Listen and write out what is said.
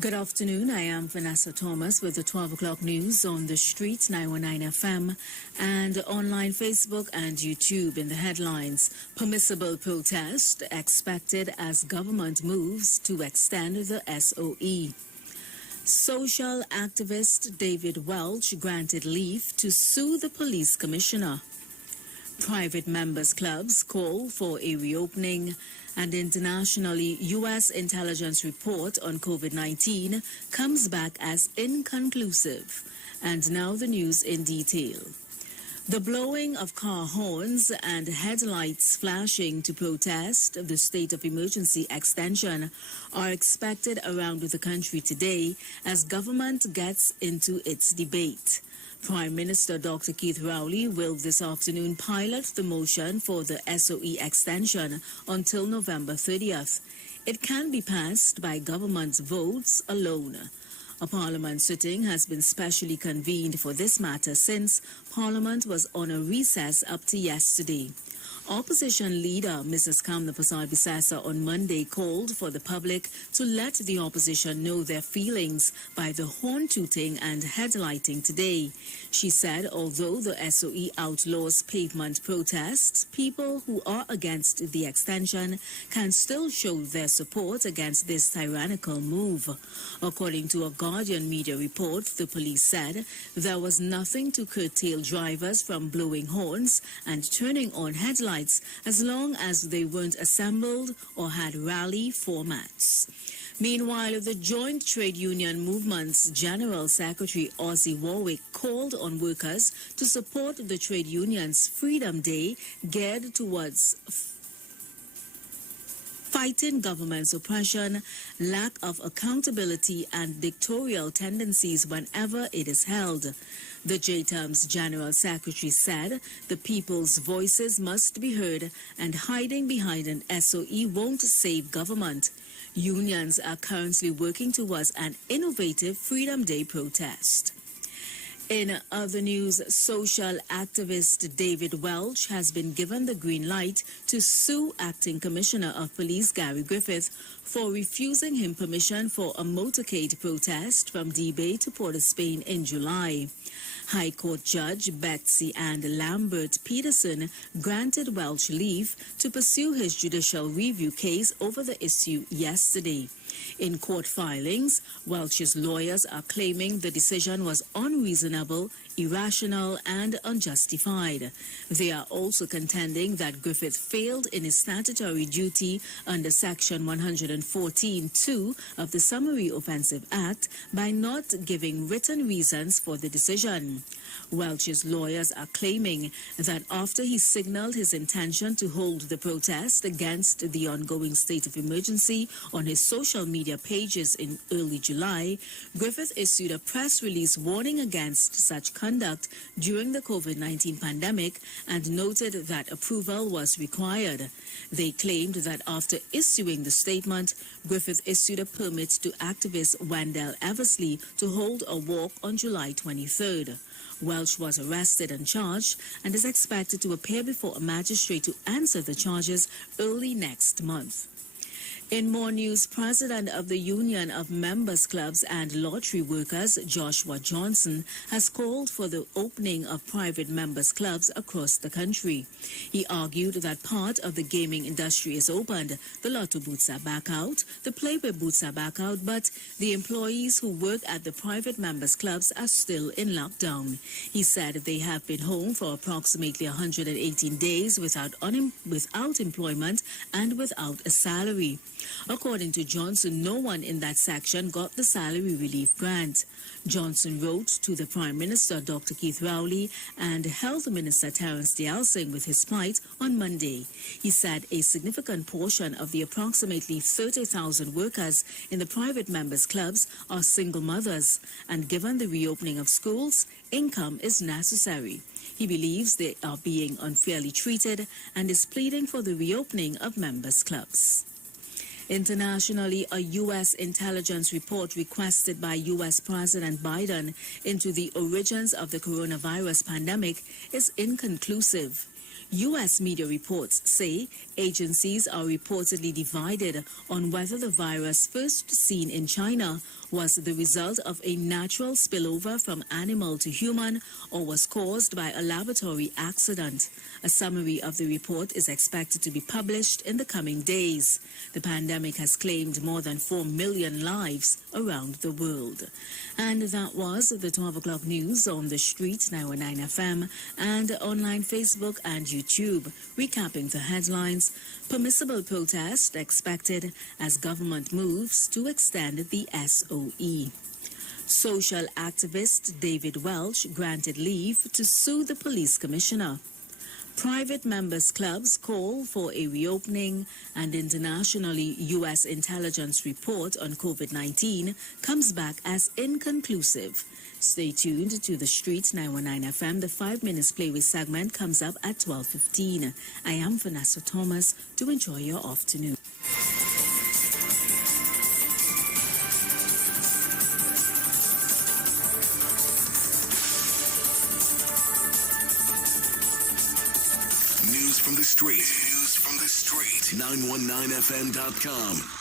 Good afternoon. I am Vanessa Thomas with the 12 o'clock news on the streets, 919 FM, and online Facebook and YouTube. In the headlines, permissible protest expected as government moves to extend the SOE. Social activist David Welch granted leave to sue the police commissioner. Private members' clubs call for a reopening, and internationally, U.S. intelligence report on COVID-19 comes back as inconclusive. And now the news in detail. The blowing of car horns and headlights flashing to protest the state of emergency extension are expected around the country today as government gets into its debate. Prime Minister Dr. Keith Rowley will this afternoon pilot the motion for the SOE extension until November 30th. It can be passed by government votes alone. A parliament sitting has been specially convened for this matter since Parliament was on a recess up to yesterday. Opposition leader Mrs. Kamna Persad-Bissessar on Monday called for the public to let the opposition know their feelings by the horn tooting and headlighting today. She said although the SOE outlaws pavement protests, people who are against the extension can still show their support against this tyrannical move. According to a Guardian media report, the police said there was nothing to curtail drivers from blowing horns and turning on headlights as long as they weren't assembled or had rally formats. Meanwhile, the Joint Trade Union Movement's General Secretary Ozzy Warwick called on workers to support the trade union's Freedom Day geared towards fighting government's oppression, lack of accountability and dictatorial tendencies whenever it is held. The JTUM's General Secretary said the people's voices must be heard and hiding behind an SOE won't save government. Unions are currently working towards an innovative Freedom Day protest. In other news, social activist David Welch has been given the green light to sue Acting Commissioner of Police Gary Griffith for refusing him permission for a motorcade protest from D-Bay to Port of Spain in July. High Court Judge Betsy Ann Lambert Peterson granted Welch leave to pursue his judicial review case over the issue yesterday. In court filings, Welch's lawyers are claiming the decision was unreasonable, irrational and unjustified. They are also contending that Griffith failed in his statutory duty under Section 114(2) of the Summary Offensive Act by not giving written reasons for the decision. Welch's lawyers are claiming that after he signaled his intention to hold the protest against the ongoing state of emergency on his social media pages in early July, Griffith issued a press release warning against such conduct during the COVID-19 pandemic and noted that approval was required. They claimed that after issuing the statement, Griffith issued a permit to activist Wendell Eversley to hold a walk on July 23rd. Welch was arrested and charged and is expected to appear before a magistrate to answer the charges early next month. In more news, President of the Union of Members Clubs and Lottery Workers, Joshua Johnson, has called for the opening of private members clubs across the country. He argued that part of the gaming industry is opened. The lotto booths are back out, the playboy booths are back out, but the employees who work at the private members clubs are still in lockdown. He said they have been home for approximately 118 days without employment and without a salary. According to Johnson, no one in that section got the salary relief grant. Johnson wrote to the Prime Minister, Dr. Keith Rowley, and Health Minister Terence D'Alsing with his plight on Monday. He said a significant portion of the approximately 30,000 workers in the private members' clubs are single mothers, and given the reopening of schools, income is necessary. He believes they are being unfairly treated and is pleading for the reopening of members' clubs. Internationally, a U.S. intelligence report requested by U.S. President Biden into the origins of the coronavirus pandemic is inconclusive. U.S. media reports say agencies are reportedly divided on whether the virus first seen in China was the result of a natural spillover from animal to human or was caused by a laboratory accident. A summary of the report is expected to be published in the coming days. The pandemic has claimed more than 4 million lives around the world. And that was the 12 o'clock news on the street, 919 FM, and online Facebook and YouTube. Recapping the headlines: permissible protest expected as government moves to extend the SOE. Social activist David Welch granted leave to sue the police commissioner. Private members' clubs call for a reopening, and internationally, U.S. intelligence report on COVID-19 comes back as inconclusive. Stay tuned to the Street 919 FM. The 5 minutes playlist segment comes up at 12:15. I am Vanessa Thomas. Do enjoy your afternoon. News from the street. 919fm.com.